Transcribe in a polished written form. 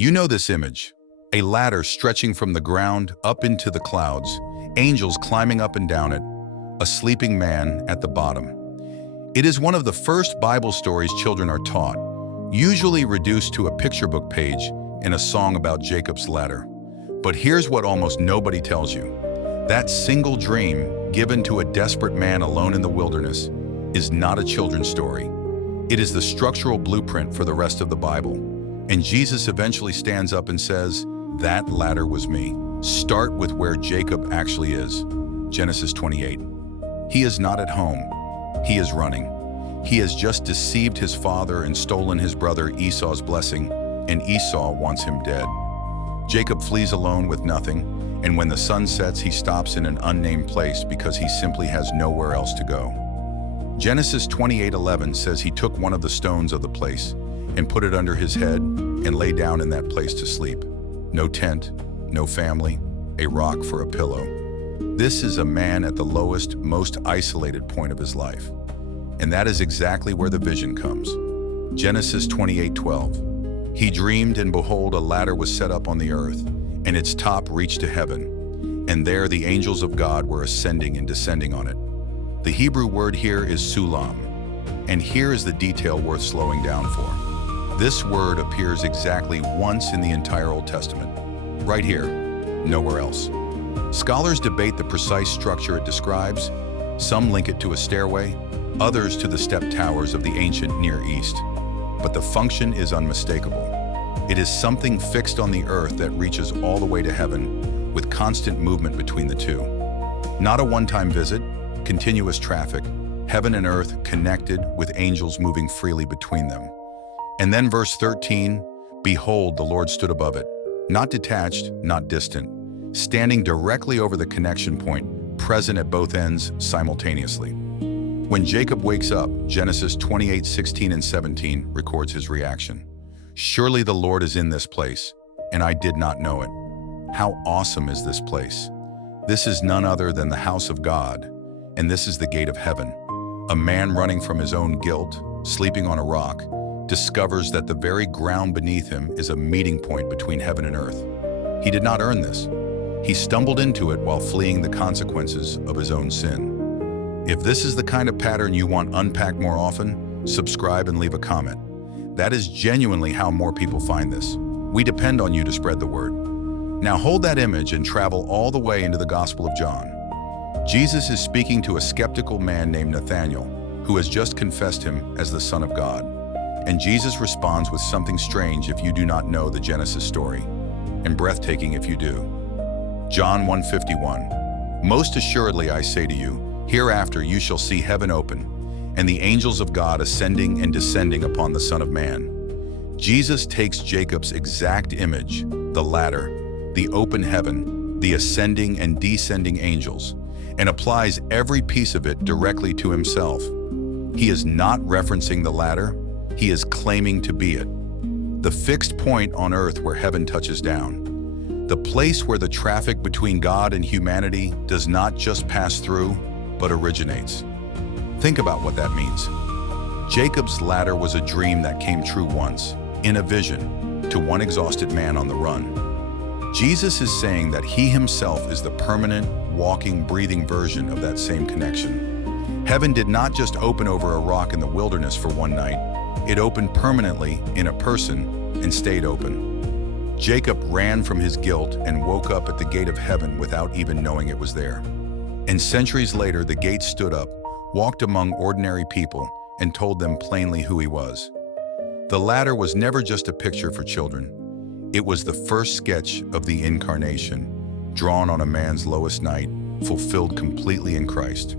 You know this image, a ladder stretching from the ground up into the clouds, angels climbing up and down it, a sleeping man at the bottom. It is one of the first Bible stories children are taught, usually reduced to a picture book page in a song about Jacob's ladder. But here's what almost nobody tells you. That single dream, given to a desperate man alone in the wilderness, is not a children's story. It is the structural blueprint for the rest of the Bible. And Jesus eventually stands up and says, "That ladder was me." Start with where Jacob actually is. Genesis 28. He is not at home. He is running. He has just deceived his father and stolen his brother Esau's blessing, and Esau wants him dead. Jacob flees alone with nothing, and when the sun sets, he stops in an unnamed place because he simply has nowhere else to go. Genesis 28:11 says he took one of the stones of the place and put it under his head and lay down in that place to sleep. No tent, no family, a rock for a pillow. This is a man at the lowest, most isolated point of his life. And that is exactly where the vision comes. Genesis 28:12. He dreamed, and behold, a ladder was set up on the earth, and its top reached to heaven. And there the angels of God were ascending and descending on it. The Hebrew word here is sulam. And here is the detail worth slowing down for. This word appears exactly once in the entire Old Testament. Right here, nowhere else. Scholars debate the precise structure it describes. Some link it to a stairway, others to the step towers of the ancient Near East. But the function is unmistakable. It is something fixed on the earth that reaches all the way to heaven, with constant movement between the two. Not a one-time visit, continuous traffic, heaven and earth connected with angels moving freely between them. And then verse 13, "Behold, the Lord stood above it," not detached, not distant, standing directly over the connection point, present at both ends simultaneously. When Jacob wakes up, Genesis 28:16 and 17 records his reaction. "Surely the Lord is in this place, and I did not know it." How awesome is this place? This is none other than the house of God, and this is the gate of heaven. A man running from his own guilt, sleeping on a rock, discovers that the very ground beneath him is a meeting point between heaven and earth. He did not earn this. He stumbled into it while fleeing the consequences of his own sin. If this is the kind of pattern you want unpacked more often, subscribe and leave a comment. That is genuinely how more people find this. We depend on you to spread the word. Now hold that image and travel all the way into the Gospel of John. Jesus is speaking to a skeptical man named Nathanael, who has just confessed him as the Son of God. And Jesus responds with something strange if you do not know the Genesis story, and breathtaking if you do. John 1:51. "Most assuredly I say to you, hereafter you shall see heaven open, and the angels of God ascending and descending upon the Son of Man." Jesus takes Jacob's exact image, the ladder, the open heaven, the ascending and descending angels, and applies every piece of it directly to himself. He is not referencing the ladder, he is claiming to be it. The fixed point on earth where heaven touches down. The place where the traffic between God and humanity does not just pass through, but originates. Think about what that means. Jacob's ladder was a dream that came true once, in a vision, to one exhausted man on the run. Jesus is saying that he himself is the permanent, walking, breathing version of that same connection. Heaven did not just open over a rock in the wilderness for one night, it opened permanently in a person and stayed open. Jacob ran from his guilt and woke up at the gate of heaven without even knowing it was there. And centuries later, the gate stood up, walked among ordinary people, and told them plainly who he was. The ladder was never just a picture for children. It was the first sketch of the incarnation, drawn on a man's lowest night, fulfilled completely in Christ.